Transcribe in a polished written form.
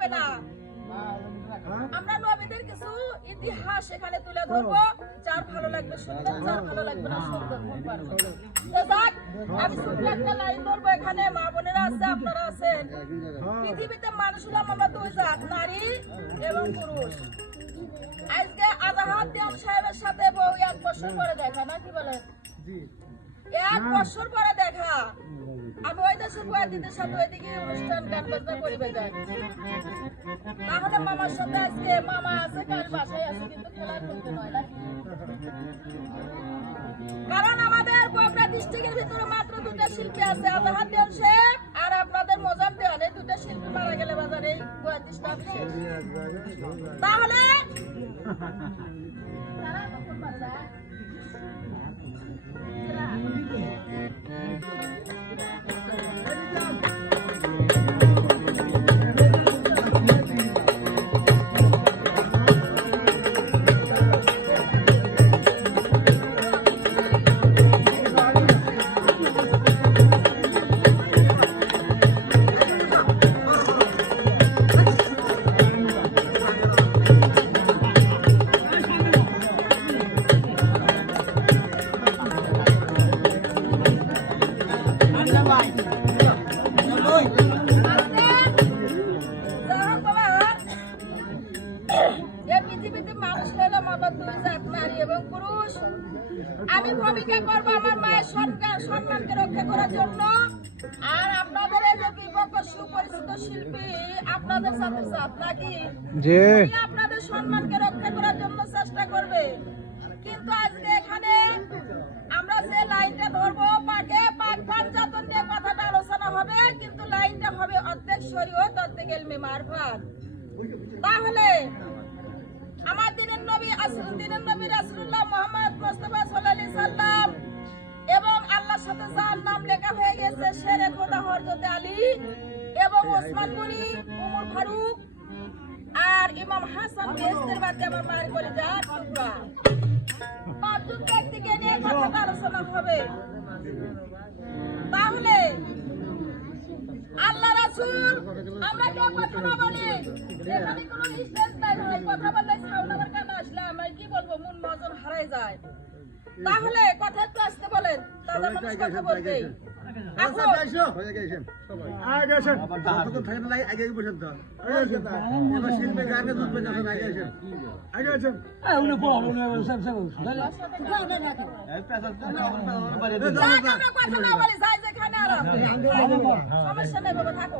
হবে না। আমরা নবীদের কিছু ইতিহাস এখানে তুলে ধরবো, যার ভালো লাগবে শুনবেন, যার ভালো লাগবে না শুনবেন। আমি ছোট্ট একটা লাইন ধরবো। এখানে মা বোনেরা আছে, আপনারা আছেন। পৃথিবীতে মানুষ হলাম আমরা দুই জাত, নারী এবং পুরুষ। আজকে আজাহার দেওয়ান সাহেবের সাথে বউ 1 বছর পরে দেখা, না কি বলেন? 1 বছর পরে দেখা। আমি ওই দেশের বয়াতিদের সাথে ওইদিকে অনুষ্ঠান গান বাজনা করিবে যাই। তাহলে মামার সাথে আজকে মামা আছে, কার বাসায় আছে, কিন্তু খেলার করতে নয় না। কারণ আমাদের বগুড়া ডিস্ট্রিক্টের ভিতরে মাত্র 2টা শিল্পী আছে, আজাহার দেওয়ান সাহেব আর আপনাদের মোজাম দেওয়ান। এই 2টা শিল্পী মারা গেলে বাজারে এই 35টা শেষ। তাহলে তারা কখন মারা যায়? আমি ভূমিকা করব আমার মায়ের সম্মানকে রক্ষা করার জন্য। আর আপনাদের এই যে বিপক্ষ সুপরিচিত শিল্পী আপনাদের সাথে সাথ নাকি আপনাদের সম্মানকে রক্ষা করার জন্য চেষ্টা করবে। কিন্তু আজকে এখানে আমরা যে লাইনটা ধরবো, পাকে পাক পাঞ্জাতন নিয়ে কথাটা আলোচনা হবে, কিন্তু লাইনটা হবে অর্ধেক শরীয়ত অর্ধেক ইলমে মারফাত। তাহলে আমার দিনের নবী রাসূলুল্লাহ মুহাম্মদ মুস্তাফা সাল্লাল্লাহু আলাইহি সাল্লাম এবং আল্লাহর সাথে যার নাম লেখা হয়ে গেছে শেরে খোদা হযরত আলী এবং ওসমান গনি, ওমর ফারুক আর ইমাম হাসান বেহেশতের বাদে আমার মায়ের কলিজার টুকরা, 5 জন ব্যক্তিকে নিয়ে কথাটা আলোচনা হবে। তাহলে আল্লাহ রাসূল আমরা কেউ কথা না বলি, এখানে কোনো স্টেজ নাই ভাই, কথা বললে সাউন্ড আমার কানে আসলে আমি কি বলবো, মন মজন হারায় যায়। তাহলে কথা একটু আসতে বলেন, তাহলে মানুষ কথা বলবে। আচ্ছা যাইছো হয়ে গেছেন সবাই আগে আসেন, যত থাকে না আগে বসেন তো এবার শিল্পী গানে দুধবেন না, আগে আসেন উনি পড়া উনি সব সব এই পেশা কথা না বলি, যাই যেখানে আর সমস্যা নেই বাবা, থাকো।